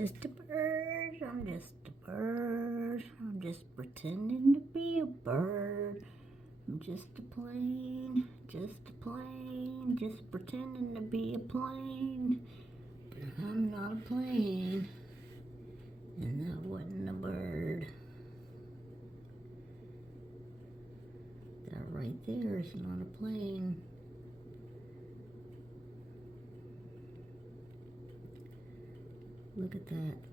just a bird, I'm just a bird, I'm just pretending to be a bird. I'm just a plane, just pretending to be a plane. But I'm not a plane, and that wasn't a bird. That right there is not a plane. Look at that.